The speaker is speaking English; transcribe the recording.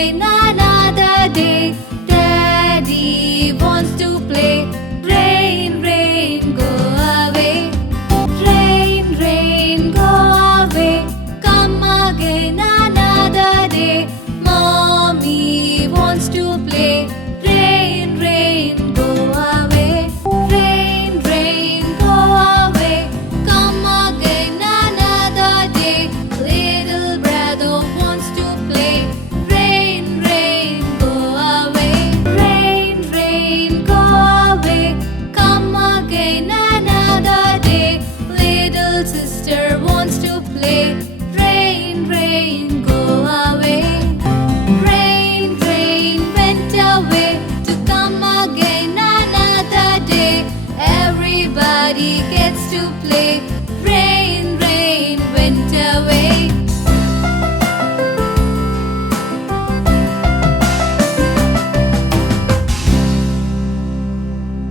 again another day. Daddy wants to play. Rain, rain, go away. Rain, rain, go away. Come again another day. Mommy wants to play. Rain, rain, go away. Rain, rain, go away. Come again another day. Little brother wants to play. Rain, rain, go away. Rain, rain, go away. Come again another day. Little sister wants to play. Rain, rain, go away. Rain, rain went away to come again another day. Everybody gets to play.